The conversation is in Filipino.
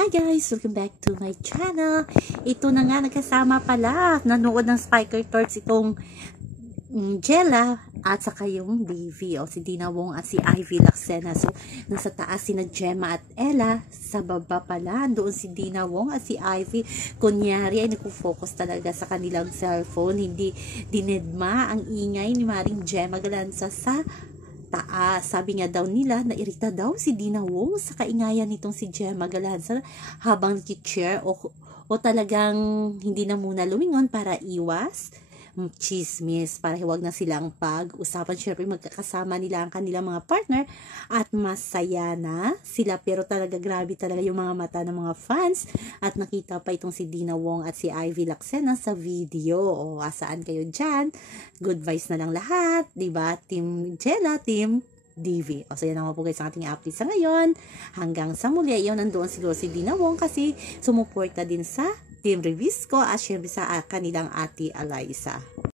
Hi guys! Welcome back to my channel. Ito na nga, nagkasama pala. Nanood ng Spiker Torts itong Jella at saka yung Davy o si Dina Wong at si Ivy Laxena. So, nasa taas sina Gemma at Ella. Sa baba pala, doon si Dina Wong at si Ivy. Kunyari ay nagpo-focus talaga sa kanilang cellphone. Hindi dinedma ang ingay ni Maring Gemma Galanza sa taas. Sabi nga daw nila, nairita daw si Dina Wong sa kaingayan nitong si Gemma Galanza habang nag-chair o talagang hindi na muna lumingon para iwas chismis, para huwag na silang pag-usapan. Syempre magkakasama nila ang kanilang mga partner at masaya na sila, pero talaga grabe talaga yung mga mata ng mga fans at nakita pa itong si Dina Wong at si Ivy Laxena sa video. O asaan kayo dyan? Good vibes na lang lahat, diba? Team Jella, Team Davy. O so yan naman po guys ang ating update sa ngayon. Hanggang sa muli, ayaw nandoon siguro si Dina Wong kasi sumuporta din sa Team Revisco at syempre sa kanilang ate Eliza.